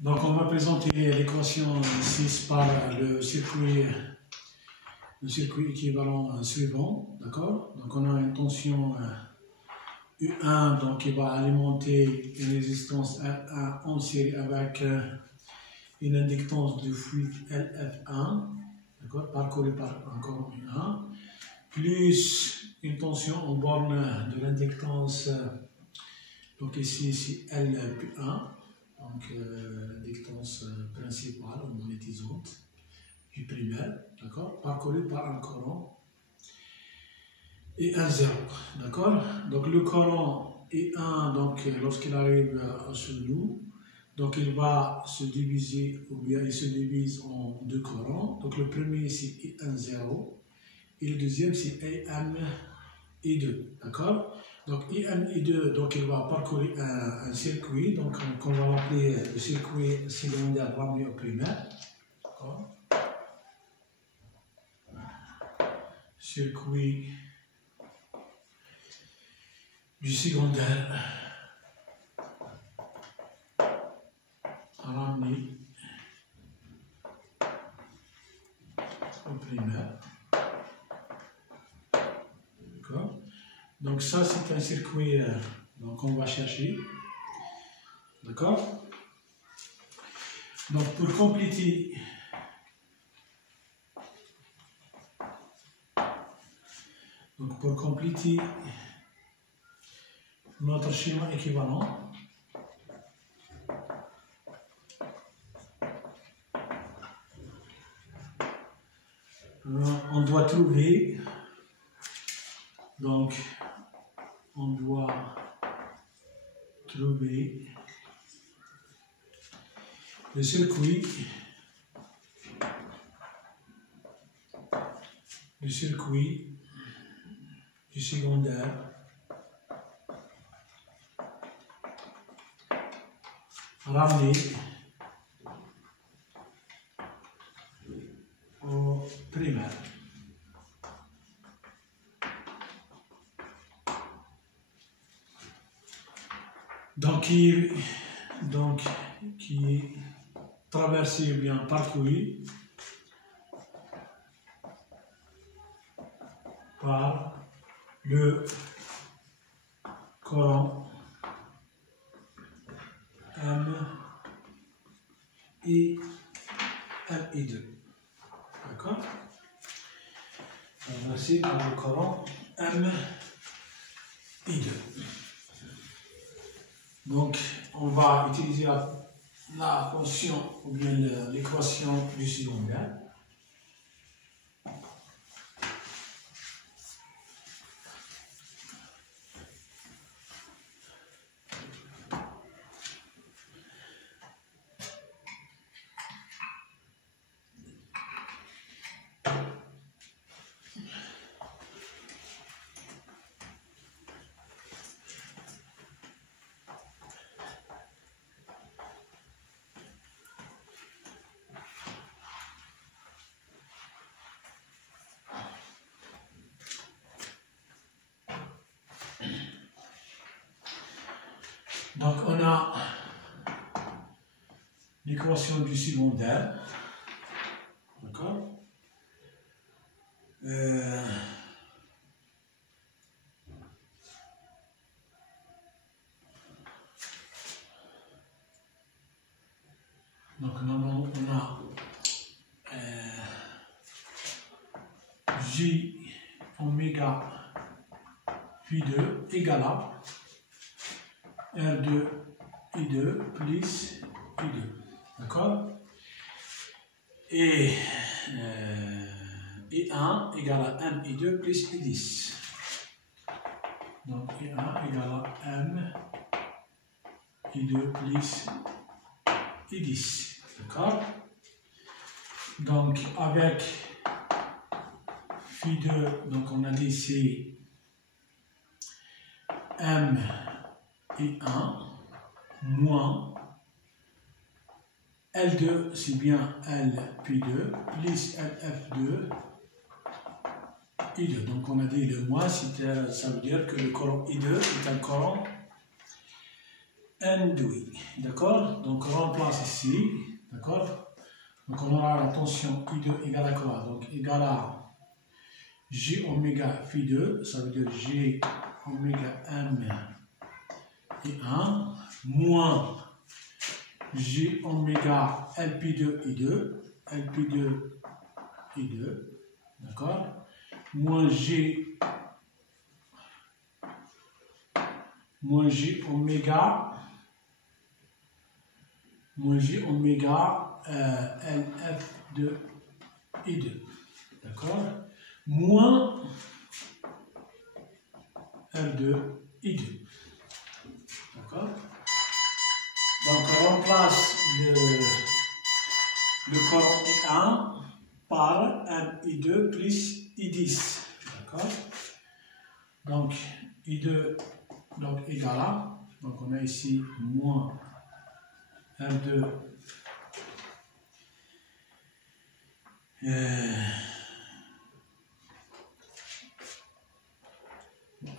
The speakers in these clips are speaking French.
Donc on va présenter l'équation 6 par le circuit équivalent suivant, d'accord? Donc on a une tension U1 donc qui va alimenter une résistance R1 en série avec une inductance de fluide LF1, d'accord, parcourue par un courant U1, plus une tension en borne de l'inductance, donc ici c'est LP1, donc l'inductance principale ou magnétisante du primaire, d'accord, parcourue par un courant et un 0, d'accord. Donc le courant I1, donc lorsqu'il arrive à ce nous, donc il va se diviser, ou bien il se divise en deux courants. Donc le premier c'est I1,0 et le deuxième c'est I2, d'accord. Donc I2, donc il va parcourir un circuit, donc on va l'appeler le circuit secondaire ramené au primaire, d'accord. Circuit du secondaire ramené au primaire. D'accord. Donc ça c'est un circuit donc on va chercher. D'accord. Donc pour compléter notre schéma équivalent, on doit trouver, donc on doit trouver le circuit du secondaire ramené au primaire. Donc qui est traversé ou bien parcouru par le courant M et MI2. D'accord? Traversé par le courant MI2. Donc, on va utiliser la fonction ou bien l'équation du secondaire. Donc, on a l'équation du secondaire, d'accord. Donc, normalement, on a J oméga phi2 égale à R2 I2 plus I2, d'accord. Et I1 égale à MI2 plus I10. Donc I1 égale à MI2 plus I10, d'accord. Donc avec phi2, donc on a dit c'est MI1 moins L2, c'est bien LP2 plus LF2 I2. Donc on a dit le moins, ça veut dire que le courant I2 est un courant induit. D'accord? Donc on remplace ici. D'accord? Donc on aura la tension I2 égale à quoi? Donc égale à J oméga phi 2, ça veut dire J oméga M I1 moins J oméga LP2 I2, LP2 I2, d'accord? Moins J oméga LF2 I2, d'accord? Moins R2 I2, d'accord? Donc on remplace le courant I1 par un I2 plus I10, d'accord? Donc I2 donc égale à, donc on a ici moins R2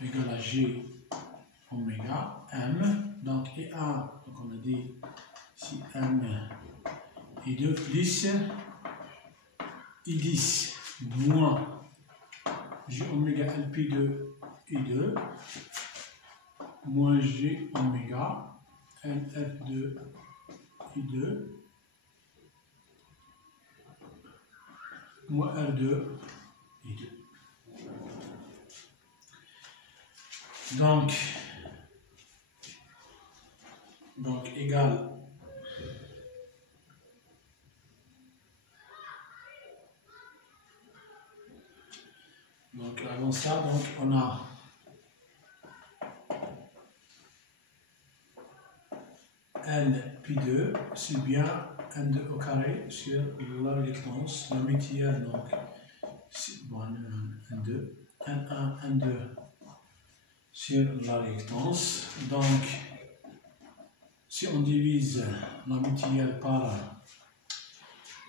égale à G oméga M, donc I1, donc on a dit ici M I2 plus I10 moins J oméga LP2 I2 moins J oméga LF2 I2 moins R2 I2. Donc égal donc avant ça, donc on a L pi 2 c'est bien N2 au carré sur la réactance, la multière, donc bon, N2, N1, N2 sur la réactance. Donc si on divise la multière par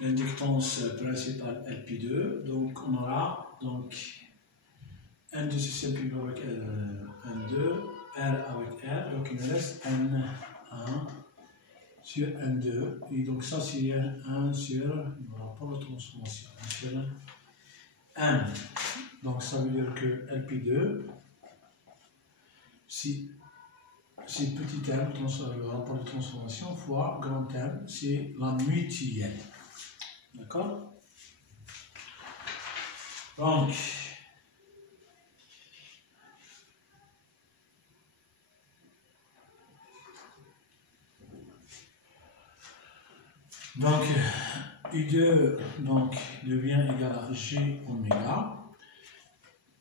l'inductance principale LP2, donc on aura donc N2 c'est simplifié avec N2, R avec R, donc il me reste N1 sur N2, et donc ça c'est 1 sur le rapport de transformation, sur N. Donc ça veut dire que LP2, si petit m, le rapport de transformation, fois grand M, c'est la mutuelle. D'accord? Donc I2 donc, devient égal à J oméga.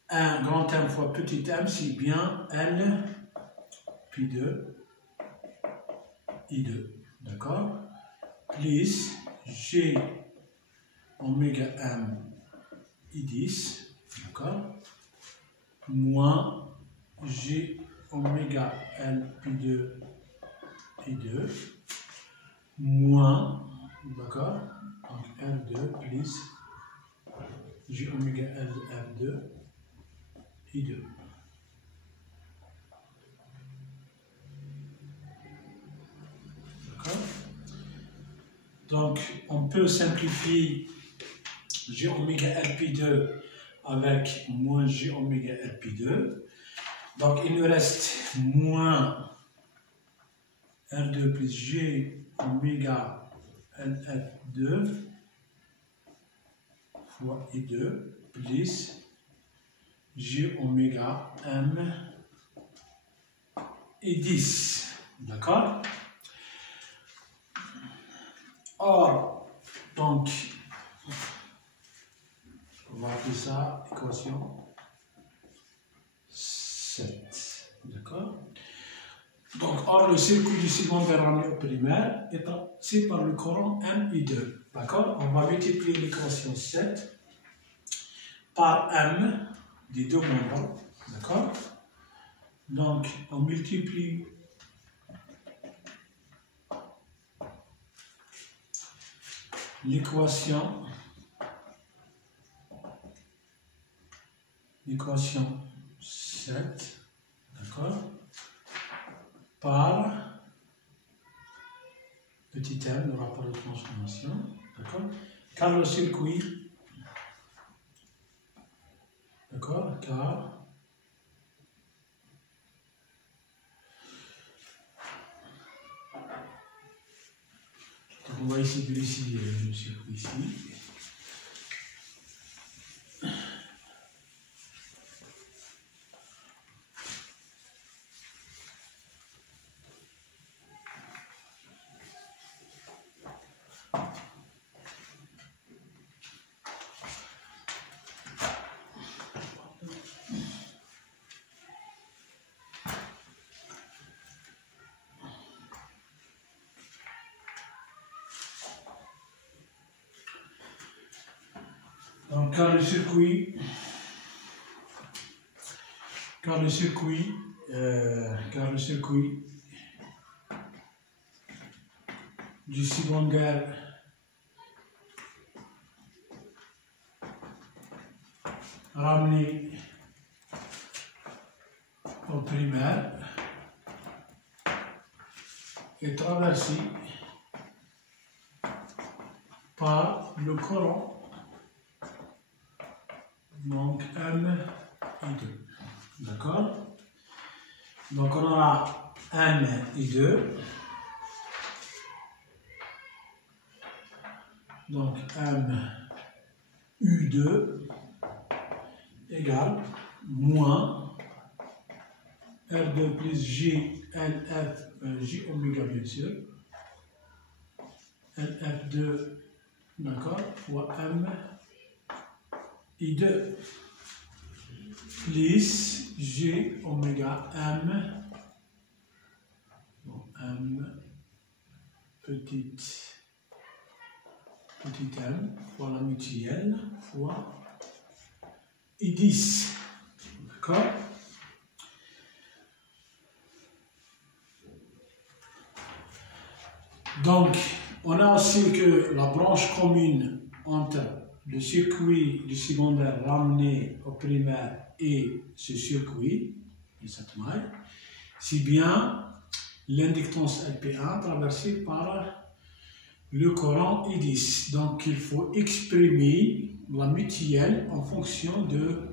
1 grand M fois petit m, c'est bien L pi 2 I2. D'accord? Plus G oméga M I10. D'accord? Moins G oméga L pi 2 I2. Moins, d'accord? Donc R2 plus J oméga L R2 I2. D'accord? Donc on peut simplifier J oméga LP2 avec moins J oméga LP2. Donc il nous reste moins R2 plus J oméga LF2 fois I2 plus J oméga M I10. D'accord? Or, donc, on va appeler ça équation 7. D'accord? Donc, or, le circuit du secondaire ramené au primaire est tracé par le courant MI2. D'accord? On va multiplier l'équation 7 par M des deux membres. D'accord? Donc, on multiplie l'équation 7, d'accord, par rapport de transformation. D'accord? Car le circuit, d'accord? Car on va essayer de ici le circuit ici. Donc, car le circuit du secondaire ramené au primaire est traversé par le courant, donc M et 2. D'accord? Donc on aura M et 2. Donc M U2 égale moins R2 plus J LF, J oméga bien sûr, LF2, d'accord, fois M I2 plus J oméga M, bon, M petit m fois la mutuelle fois I10, d'accord? Donc, on a aussi que la branche commune entre le circuit du secondaire ramené au primaire et ce circuit, et cette maille, c'est bien l'inductance LP1 traversée par le courant I10. Donc, il faut exprimer la mutuelle en fonction de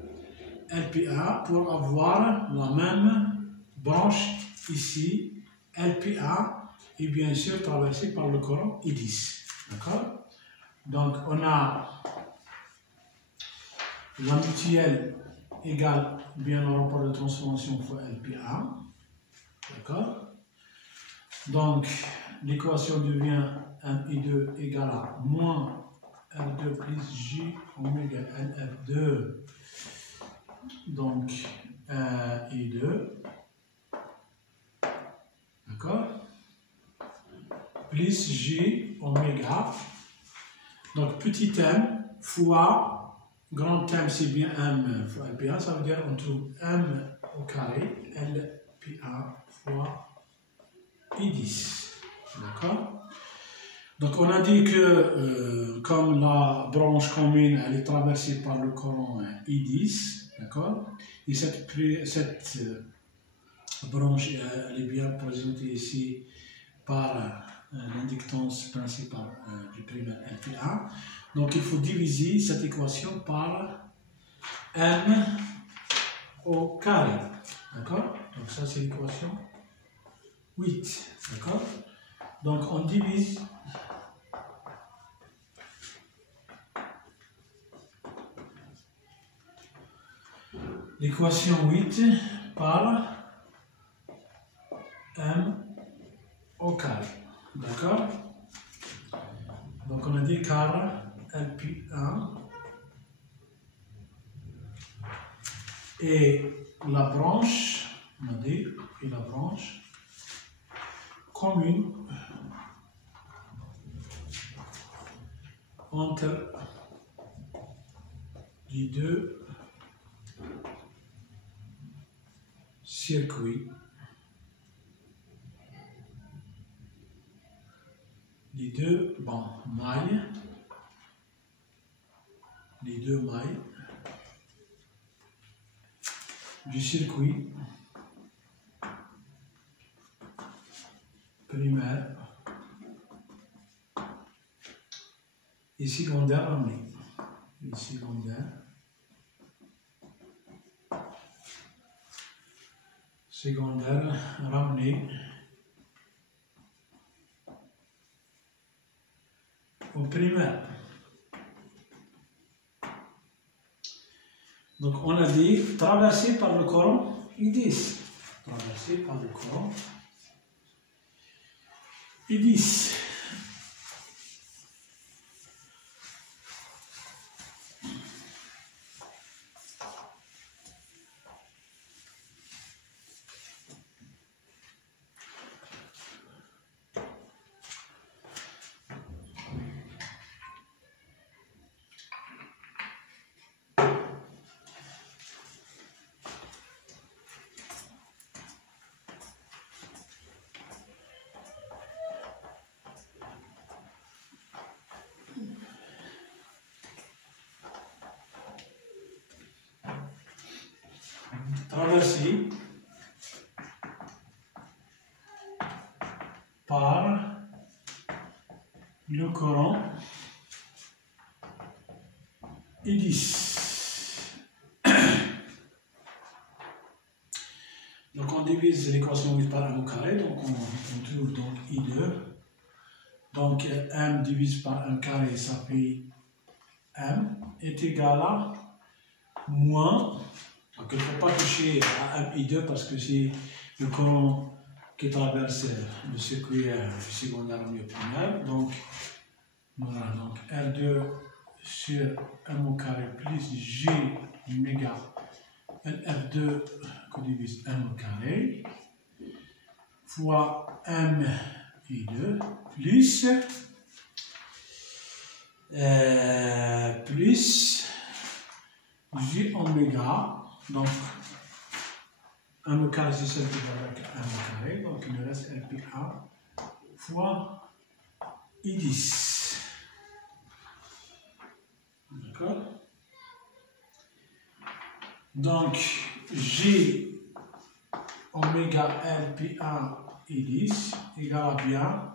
LPA pour avoir la même branche ici, LPA, et bien sûr traversée par le courant I10. D'accord? Donc, on a la mutuelle égale bien le rapport de transformation fois LPA. D'accord? Donc, l'équation devient MI2 égale à moins R2 plus J oméga LF2. Donc, I2. D'accord? Plus J oméga. Donc, petit m fois grand m, c'est bien m fois LPA. Ça veut dire qu'on trouve m au carré, LPA fois I10. D'accord? Donc, on a dit que comme la branche commune, elle est traversée par le courant I10, d'accord? Et cette branche, elle est bien présentée ici par l'inductance principale du primaire LPA. Donc, il faut diviser cette équation par M au carré, d'accord? Donc, ça, c'est l'équation 8, d'accord? Donc, on divise l'équation 8 par M au carré, d'accord? Donc, on a dit car LP1 et la branche, on a dit, et la branche commune entre les deux circuits, les deux mailles, du circuit primaire et secondaire ramené. Et secondaire. Secondaire ramené au primaire. Donc on a dit traversé par le Coran, ils disent. Traversé par le Coran, ils disent. Traversé par le Coran et 10. Donc on divise l'équation 8 par m au carré, donc on trouve donc I2. Donc m divise par m carré, ça fait m est égal à moins. Donc il ne faut pas toucher à m I2 parce que c'est le courant qui traverse le circuit du secondaire au primaire. Donc voilà, donc R2 sur m au carré plus G méga LF2 que divise m au carré fois m I2 plus J oméga. Donc, 1 au carré, c'est celle qui va avec 1 au carré. Donc, il nous reste LPA fois I10. D'accord? Donc, J oméga LPA I10 égale bien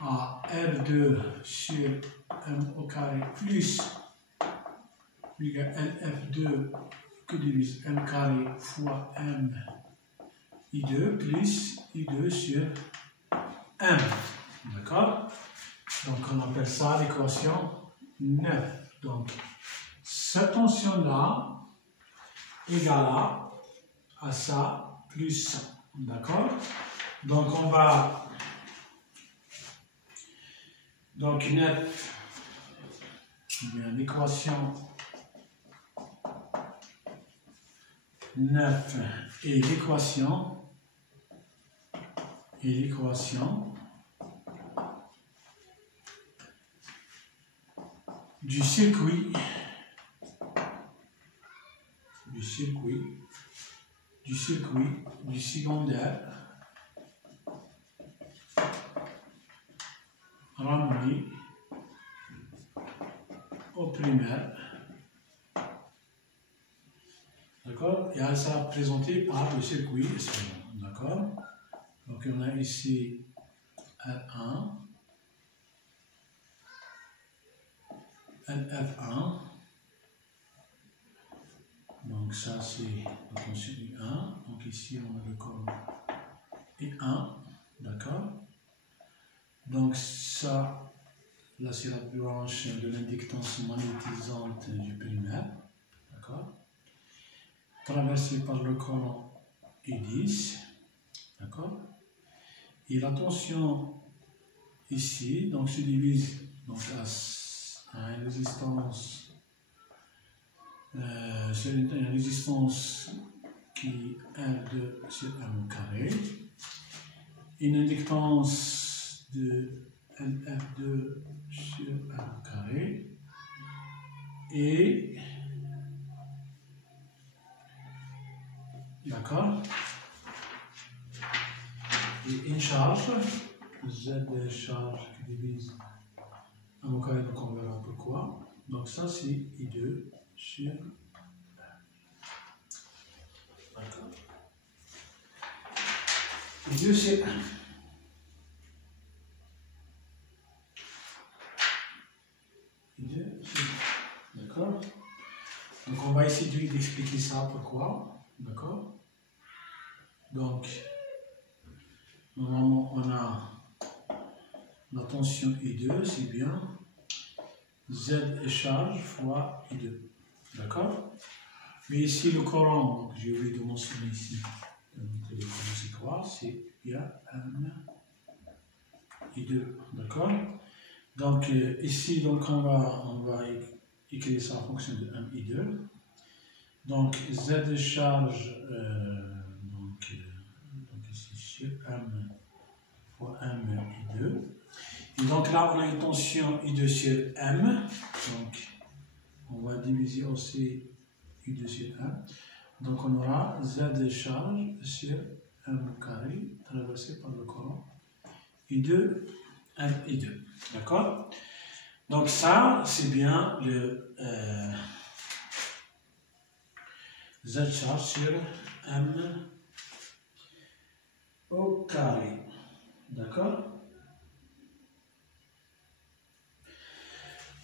à R2 sur M au carré plus LF2 que divise M carré fois M I2 plus I2 sur M. D'accord? Donc on appelle ça l'équation 9. Donc cette tension-là égale à ça plus ça. D'accord? Donc on va. Donc 9, l'équation 9 et l'équation du circuit du secondaire ramené au primaire. D'accord? Et elle sera présentée par le circuit. D'accord? Donc on a ici R1, LF1. Donc ça c'est la tension I1. Donc ici on a le corps I1. D'accord? Donc ça, là c'est la branche de l'inductance magnétisante du primaire. D'accord? Traversée par le courant I10. D'accord? Et la tension ici donc, se divise donc, à une résistance, c'est une résistance qui est R2 sur M au carré, une inductance de LF2 sur M au carré et d'accord, et une charge Z charge qui divise M au carré, donc on verra pourquoi. Donc ça c'est I2 sur d'accord. I2 c'est 1. Donc on va essayer d'expliquer ça, pourquoi, d'accord? Donc, normalement on a la tension I2, c'est bien Z est charge fois I2, d'accord? Mais ici le courant, donc j'ai oublié de mentionner ici, le courant c'est quoi? C'est bien M I2, d'accord? Donc ici, donc on va écrire ça en fonction de M I2. Donc Z est charge, donc ici sur M fois M I2. Et donc là, on a une tension I2 sur M. Donc, on va diviser aussi I2 sur M. Donc, on aura Z charge sur M carré traversé par le courant I2, M I2. D'accord? Donc, ça, c'est bien le Z charge sur M au carré. D'accord?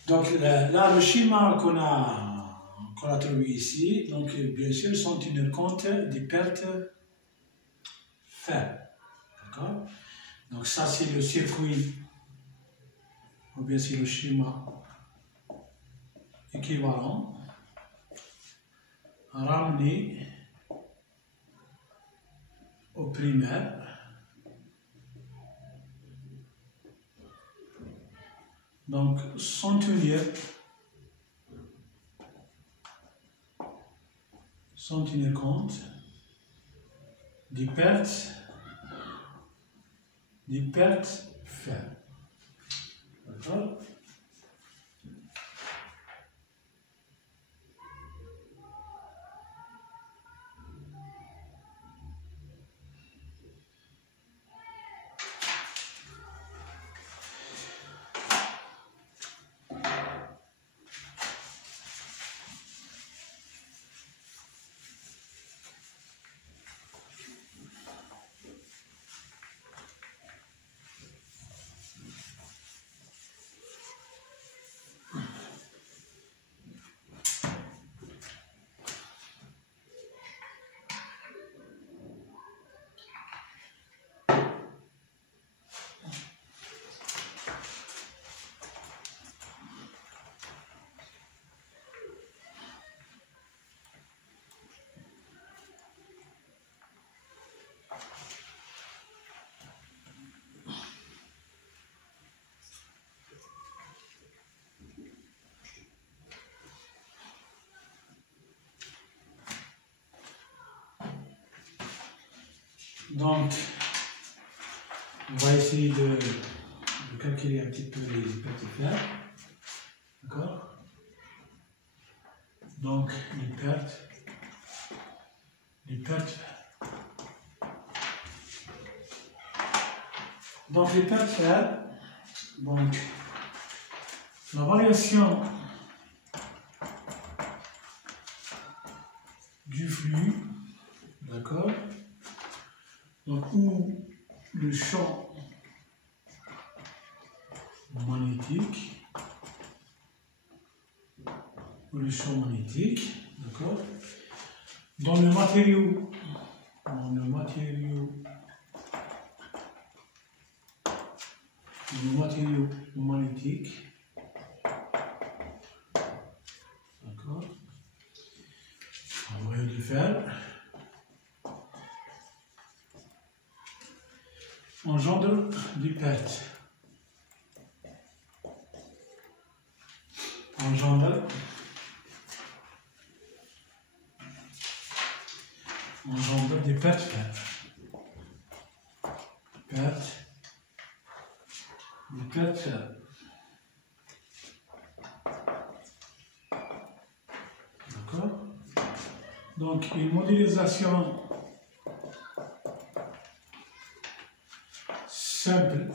Donc là, le schéma qu'on a trouvé ici, donc bien sûr, sans tenir compte des pertes faibles. D'accord? Donc ça, c'est le circuit, ou bien c'est le schéma équivalent ramené au primaire. Donc, sans tenir compte des pertes faibles. D'accord? Donc, on va essayer de calculer un petit peu les pertes faibles. D'accord? Donc, les pertes. Donc, les pertes faibles. Donc, la variation du flux, d'accord? Donc, où le champ magnétique, d'accord? Dans le matériau magnétique, d'accord? On va le faire. Engendre des pertes. Engendre des pertes faibles. Des pertes faibles. D'accord? Donc, une modélisation simple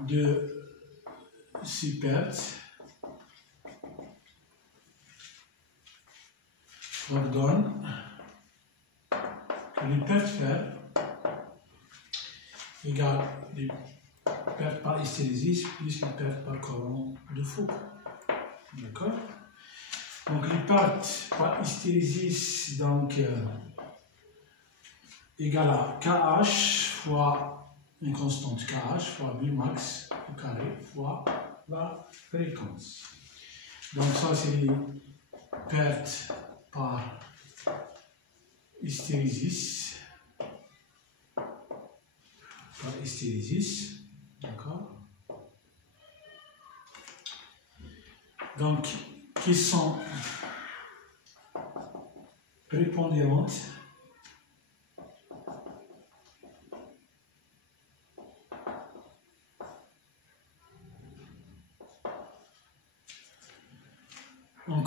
de ces pertes donne que les pertes faibles égale les pertes par hystérésis plus les pertes par courant de Foucault. D'accord? Donc les pertes par hystérésis donc égale à KH fois une constante KH fois Bmax au carré fois la fréquence. Donc ça c'est les pertes par hystérésis. D'accord. Donc, qui sont prépondérantes en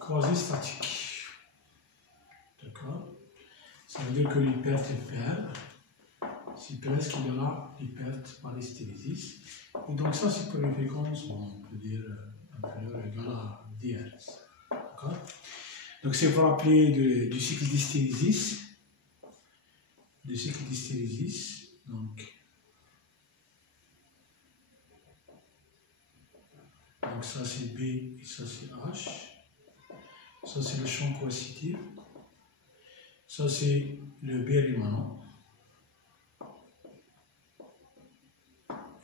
quasi-statique. D'accord. Ça veut dire que les pertes épères, c'est presque de là les pertes par hystérésis. Et donc ça, c'est pour une fréquence, on peut dire inférieure ou égale à 10 Hz. D'accord. Donc c'est pour rappeler du cycle d'hystérésis. Donc ça c'est B et ça c'est H. Ça c'est le champ coercitif. Ça c'est le B rémanent.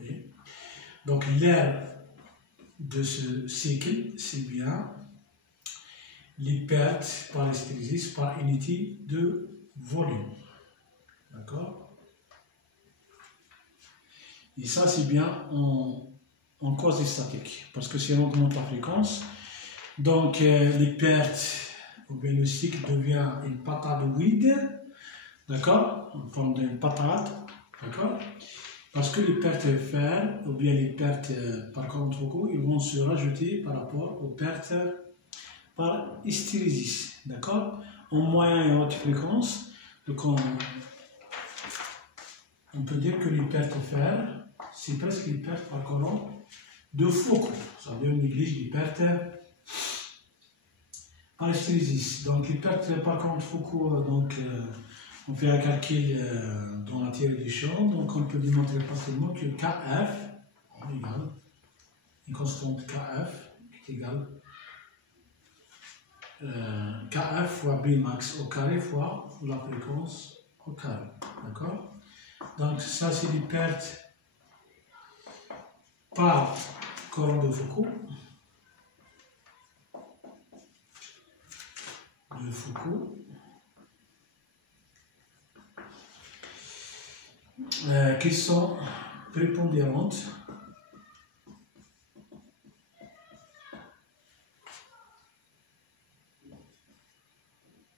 Et donc l'aire de ce cycle, c'est bien les pertes par hystérésis par unité de volume. D'accord. Et ça c'est bien en quasi-statique, parce que si on augmente la fréquence, donc les pertes, ou bien le cycle devient une patadoïde, d'accord, en forme d'une patate, d'accord, parce que les pertes fer, ou bien les pertes par courant Foucault, ils vont se rajouter par rapport aux pertes par hystérésis, d'accord, en moyenne et haute fréquence. Donc on peut dire que les pertes fer, c'est presque les pertes par courant de Foucault. Ça veut dire on néglige les pertes par hystérésis. Donc les pertes par courant de Foucault, donc on fait un calcul dans la théorie du champ. Donc on peut démontrer facilement que KF égale une constante KF qui est égale KF fois Bmax au carré fois la fréquence au carré. D'accord. Donc ça c'est les pertes par courant de Foucault. Qui sont prépondérantes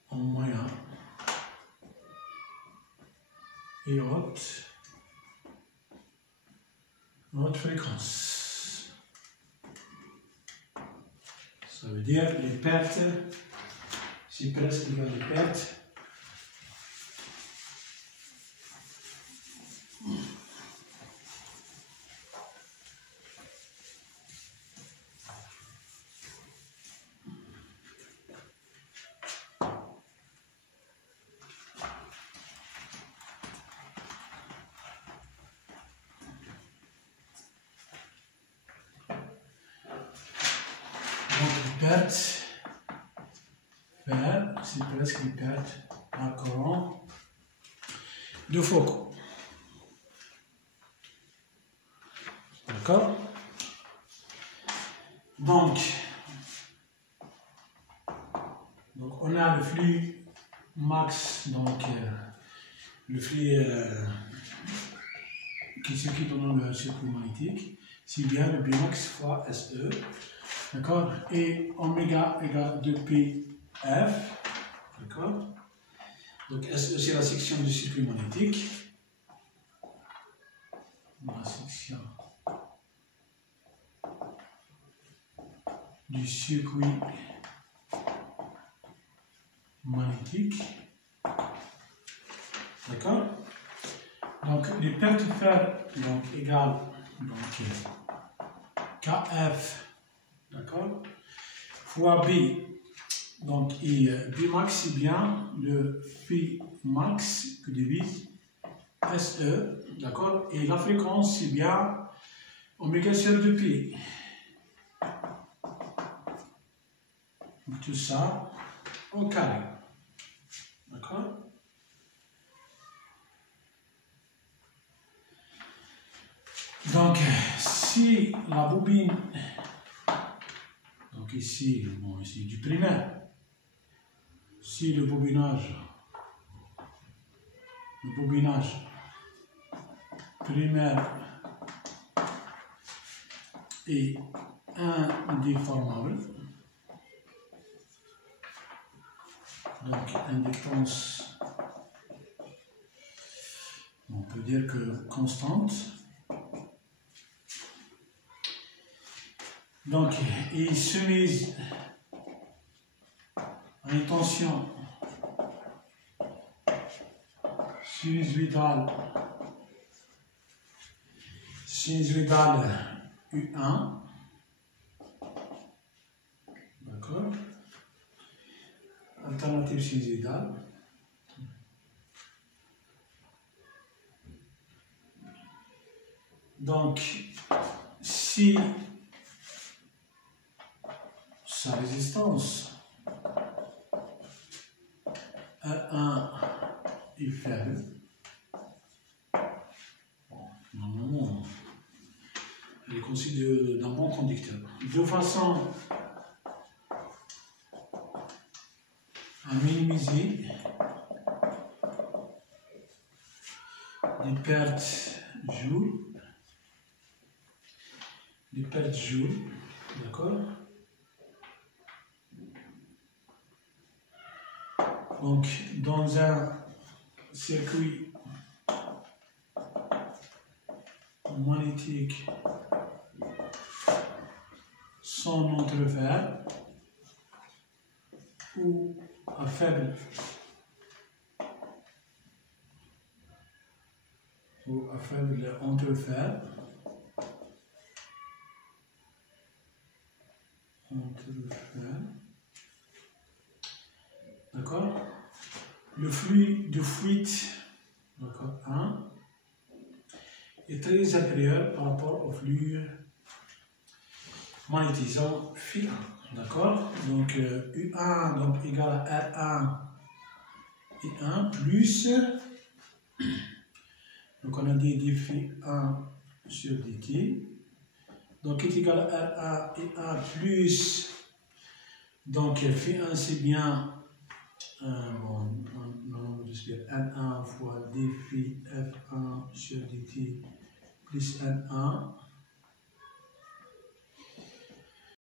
en moyen et haute fréquence. Ça veut dire les pertes, c'est presque égal les pertes fer, c'est presque les pertes par courant de Foucault. D'accord. Donc on a le flux max, donc le flux qui circule dans le circuit magnétique, c'est bien le Bmax fois SE. D'accord. Et oméga égale 2πf. D'accord. Donc SE c'est la section du circuit magnétique. La section du circuit magnétique. D'accord. Donc les pertes de fer donc égale donc KF, d'accord, fois B. Donc et Bmax c'est bien le phi max que divise SE, d'accord, et la fréquence c'est bien oméga sur 2π. tout ça au carré. D'accord? Donc, si la bobine, donc ici, bon, ici du primaire, si le bobinage primaire est indéformable, donc inductance, on peut dire que constante. Donc, il soumise à une tension sinusoïdale U1. D'accord? Alternative sinusoïdale. Donc, si sa résistance R1 est faible, normalement, elle est considérée d'un bon conducteur. De façon à minimiser les pertes Joule, d'accord? Donc, dans un circuit magnétique sans entrefer ou à faible entrefer, d'accord? Le flux de fuite, d'accord, 1, est très inférieur par rapport au flux magnétisant phi 1, d'accord? Donc U1 donc, égale à R1 et 1 plus, donc on a dit dφ 1 sur dt, donc est égal à R1 et 1 plus, donc phi 1 c'est bien, bon, on j'espère N1 fois dφ F1 sur dt plus N1.